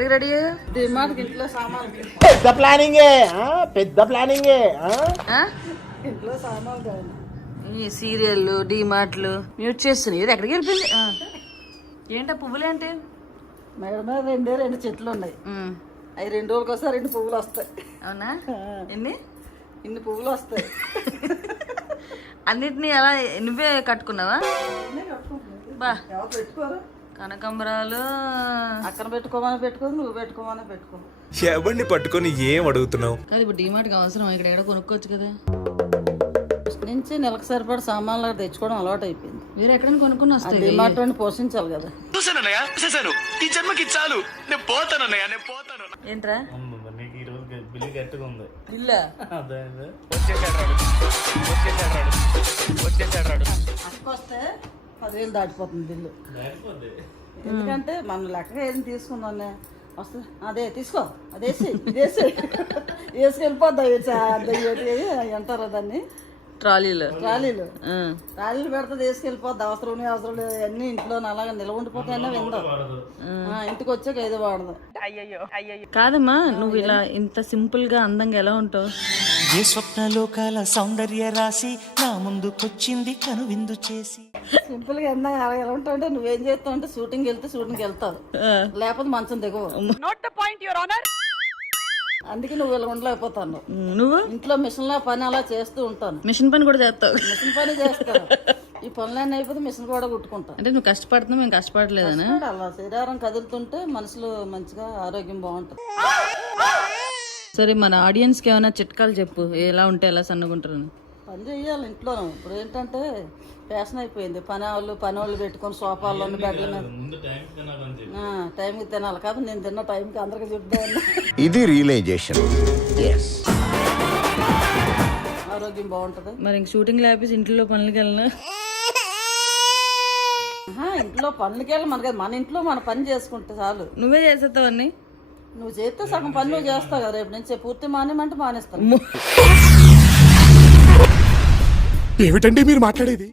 Ready ఇంట్లో సామాన్లు పెద్ద ప్లానింగ్ ఇంట్లో సామాన్లు కావాలి. ఈ సీరియల్లు డీమార్ట్లు మ్యూట్ చేస్తున్నాయి. ఇది ఎక్కడికి వెళ్ళిపోయింది? ఏంటా పువ్వులేంటి? మేడ మీద రెండు చెట్లు ఉన్నాయి. అవి 2 రోజులకి ఒకసారి 2 పువ్వులు వస్తాయి. అవునా? ఇన్ని పువ్వులు వస్తాయి. అన్నిటినీ ఎలా నువ్వే కట్టుకున్నావా? బా ఎవరు పెట్టుకోరు. కనకంబరాలు అక్కడ పెట్టుకోమని నువ్వు పెట్టుకో. ఎవరిని పట్టుకొని ఏం అడుగుతున్నావు? కాదు ఇప్పుడు డీమార్ట్కి అవసరం, ఇక్కడ ఎక్కడ కొనుక్కోవచ్చు కదా. నుంచి నెలకు సరిపడా సామాన్లు తెచ్చుకోవడం అలవాటు అయిపోయింది. మీరు ఎక్కడైనా కొనుక్కుని వస్తాయి. డీమార్ట్ అని పోషించాలి కదా. ఏంట్రా ఇల్లా వస్తే 10,000 దాటిపోతుంది బిల్లు. ఎందుకంటే మనం లెక్కగా ఏది తీసుకుందాం వస్తుంది. అదే తీసుకో, అదేసి ఇదేసి వేసుకెళ్ళిపోద్ది. అంటారా దాన్ని? ట్రాలీలు పెడితే తీసుకెళ్ళిపోద్ది. అవసరం లేదు అన్ని ఇంట్లో అలాగే నిల్వ ఉండిపోతాయన్నా విందాం. ఇంటికి వచ్చాక ఏదో వాడదాం. కాదమ్మా, నువ్వు ఇలా ఇంత సింపుల్ గా అందంగా ఎలా ఉంటావు? ఏ స్వప్నలోకాల సౌందర్య రాశి నా ముందుకొచ్చింది కనువిందు చేసి. సింపుల్ గా ఎలా ఉంటావు? నువ్వేం చేస్తావు అంటే షూటింగ్ వెళ్తావు, లేకపోతే మంచం దిగవు. అందుకే నువ్వు ఇలా ఉండలేకపోతాను. నువ్వు ఇంట్లో మిషన్ లో పని అలా చేస్తూ ఉంటాను. మిషన్ పని కూడా చేస్తావు? మిషన్ పని చేస్తాను. ఈ పనులన్నీ అయిపోతే మిషన్ కూడా కుట్టుకుంటాను. అంటే నువ్వు కష్టపడుతున్నావు, మేము కష్టపడలేదని. అలా శరీరం కదులుతుంటే మనసులో మంచిగా ఆరోగ్యం బాగుంటుంది. సరే, మన ఆడియన్స్ కి ఏమైనా చిట్కాలు చెప్పు, ఎలా ఉంటే ఎలా సన్నగుంటారు. పని చెయ్యాలి ఇంట్లో. ఇప్పుడు ఏంటంటే ఫ్యాషన్ అయిపోయింది. పని పెట్టుకొని సోఫాల్లో బెడ్ల మీద టైంకి తినాలి. కాబట్టి నేను తిన్న టైంకి అందరికి చెప్తాను. ఇది రియలైజేషన్. ఆరోగ్యం బాగుంటది. మరి ఇంక షూటింగ్ లేపేసి ఇంట్లో పనులకి వెళ్ళినా? ఇంట్లో పనులకి వెళ్ళి మన ఇంట్లో మన పని చేసుకుంటే చాలు. నువ్వే చేసేస్తావు అన్ని. నువ్వు చేస్తే సగం పని నువ్వు చేస్తావు కదా. రేపు నుంచి పూర్తి మానేమంటే మానేస్తాను. ఏమిటండి మీరు మాట్లాడేది?